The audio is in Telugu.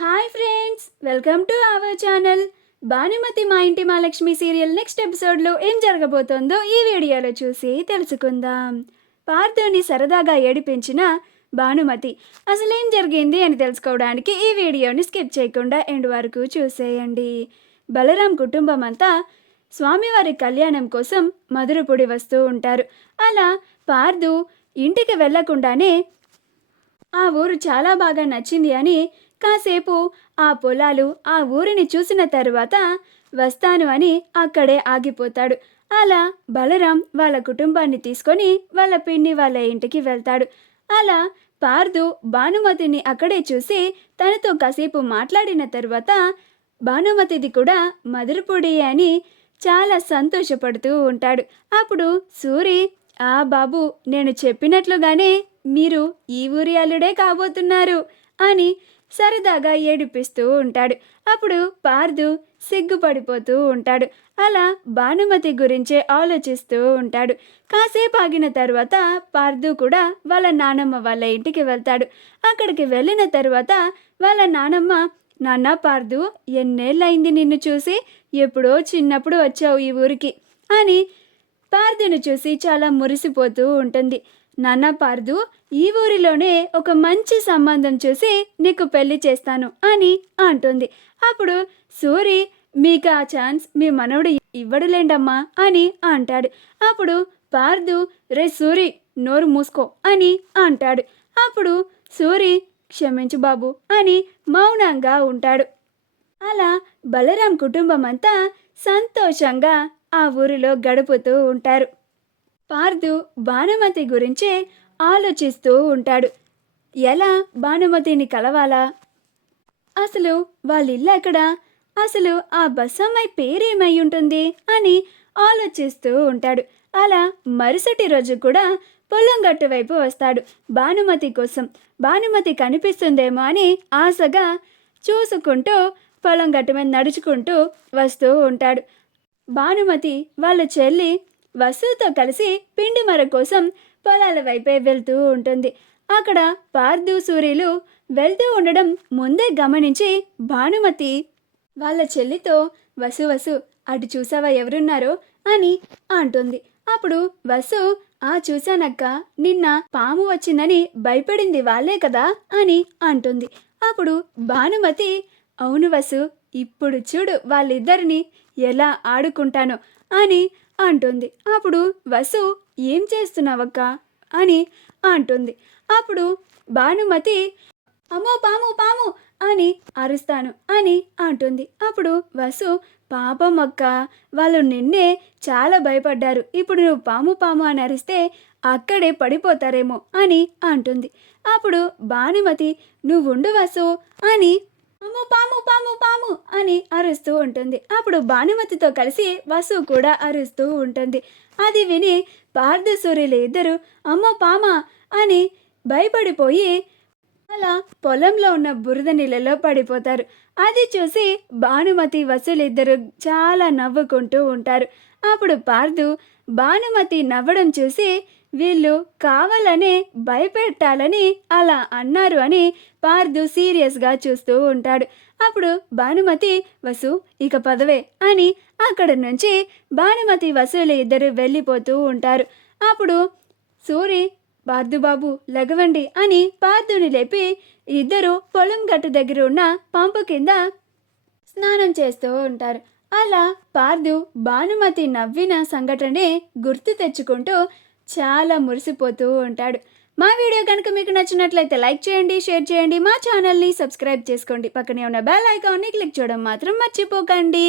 Hi friends, welcome to our channel. Bhanumathi మా ఇంటి మహాలక్ష్మి సీరియల్ నెక్స్ట్ ఎపిసోడ్లో ఏం జరగబోతోందో ఈ వీడియోలో చూసి తెలుసుకుందాం. పార్థుని సరదాగా ఏడిపించిన భానుమతి అసలేం జరిగింది అని తెలుసుకోవడానికి ఈ వీడియోని స్కిప్ చేయకుండా ఎండ్ వరకు చూసేయండి. బలరాం కుటుంబం అంతా స్వామివారి కళ్యాణం కోసం మధురపొడి వస్తూ ఉంటారు. అలా పార్థు ఇంటికి వెళ్లకుండానే ఆ ఊరు చాలా బాగా నచ్చింది అని కాసేపు ఆ పొలాలు ఆ ఊరిని చూసిన తరువాత వస్తాను అని అక్కడే ఆగిపోతాడు. అలా బలరాం వాళ్ళ కుటుంబాన్ని తీసుకొని వాళ్ళ పిన్ని వాళ్ళ ఇంటికి వెళ్తాడు. అలా పార్థు భానుమతిని అక్కడే చూసి తనతో కాసేపు మాట్లాడిన తరువాత భానుమతిది కూడా మధురపొడి అని చాలా సంతోషపడుతూ ఉంటాడు. అప్పుడు సూరి, ఆ బాబు, నేను చెప్పినట్లుగానే మీరు ఈ ఊరి అల్లుడే కాబోతున్నారు అని సరదాగా ఏడిపిస్తూ ఉంటాడు. అప్పుడు పార్థు సిగ్గుపడిపోతూ ఉంటాడు. అలా భానుమతి గురించే ఆలోచిస్తూ ఉంటాడు. కాసేపు ఆగిన తర్వాత పార్థు కూడా వాళ్ళ నానమ్మ వాళ్ళ ఇంటికి వెళ్తాడు. అక్కడికి వెళ్ళిన తర్వాత వాళ్ళ నానమ్మ, నాన్న పార్థు, ఎన్నేళ్ళయింది నిన్ను చూసి, ఎప్పుడో చిన్నప్పుడు వచ్చావు ఈ ఊరికి అని పార్థును చూసి చాలా మురిసిపోతూ ఉంటుంది. నాన్న పార్థు, ఈ ఊరిలోనే ఒక మంచి సంబంధం చూసి నీకు పెళ్లి చేస్తాను అని అంటుంది. అప్పుడు సూరి, మీకు ఆ ఛాన్స్ మీ మనవడు ఇవ్వడులేండమ్మా అని అంటాడు. అప్పుడు పార్థు, రే సూరి, నోరు మూసుకో అని అంటాడు. అప్పుడు సూరి, క్షమించు బాబు అని మౌనంగా ఉంటాడు. అలా బలరాం కుటుంబం అంతా సంతోషంగా ఆ ఊరిలో గడుపుతూ ఉంటారు. పార్థు భానుమతి గురించే ఆలోచిస్తూ ఉంటాడు. ఎలా భానుమతిని కలవాలా, అసలు వాళ్ళ ఇల్లు ఎక్కడా, అసలు ఆ బస్సమ్మాయి పేరేమై ఉంటుంది అని ఆలోచిస్తూ ఉంటాడు. అలా మరుసటి రోజు కూడా పొలం గట్టు వైపు వస్తాడు భానుమతి కోసం. భానుమతి కనిపిస్తుందేమో అని ఆశగా చూసుకుంటూ పొలం గట్టు మీద నడుచుకుంటూ వస్తూ ఉంటాడు. భానుమతి వాళ్ళ చెల్లి వసుతో కలిసి పిండి మర కోసం పొలాల వైపే వెళ్తూ ఉంటుంది. అక్కడ పార్థు సూర్యులు వెళ్తూ ఉండడం ముందే గమనించి భానుమతి వాళ్ళ చెల్లితో, వసు వసు, అటు చూసావా ఎవరున్నారో అని అంటుంది. అప్పుడు వసు, ఆ చూశానక్క, నిన్న పాము వచ్చిందని భయపడింది వాళ్ళే కదా అని అంటుంది. అప్పుడు భానుమతి, అవును వసు, ఇప్పుడు చూడు వాళ్ళిద్దరిని ఎలా ఆడుకుంటానో అని అంటుంది. అప్పుడు వసు, ఏం చేస్తున్నావక్క అని అంటుంది. అప్పుడు భానుమతి, అమ్మో పాము పాము అని అరుస్తాను అని అంటుంది. అప్పుడు వసు, పాపం అక్క, వాళ్ళు నిన్నే చాలా భయపడ్డారు, ఇప్పుడు నువ్వు పాము పాము అని అరిస్తే అక్కడే పడిపోతారేమో అని అంటుంది. అప్పుడు భానుమతి, నువ్వుండు వసు అని అమ్మో పాము పాము పాము అని అరుస్తూ ఉంటుంది. అప్పుడు భానుమతితో కలిసి వసు కూడా అరుస్తూ ఉంటుంది. అది విని పార్థు సూర్యులు ఇద్దరు అమ్మో పామా అని భయపడిపోయి అలా పొలంలో ఉన్న బురద నీళ్ళలో పడిపోతారు. అది చూసి భానుమతి వసులిద్దరూ చాలా నవ్వుకుంటూ ఉంటారు. అప్పుడు పార్థు భానుమతి నవ్వడం చూసి వీళ్ళు కావాలనే భయపెట్టాలని అలా అన్నారు అని పార్థు సీరియస్గా చూస్తూ ఉంటాడు. అప్పుడు భానుమతి, వసు, ఇక పదవే అని అక్కడ నుంచి భానుమతి వసులు ఇద్దరు వెళ్ళిపోతూ ఉంటారు. అప్పుడు సూరి, పార్థు బాబు లెగవండి అని పార్థుని లేపి ఇద్దరు పొలం గట్టు దగ్గర ఉన్న పంపు కింద స్నానం చేస్తూ ఉంటారు. అలా పార్థు భానుమతి నవ్విన సంఘటనే గుర్తు తెచ్చుకుంటూ చాలా మురిసిపోతూ ఉంటాడు. మా వీడియో కనుక మీకు నచ్చినట్లయితే లైక్ చేయండి, షేర్ చేయండి, మా ఛానల్ని సబ్స్క్రైబ్ చేసుకోండి, పక్కనే ఉన్న బెల్ ఐకాన్ని క్లిక్ చేయడం మాత్రం మర్చిపోకండి.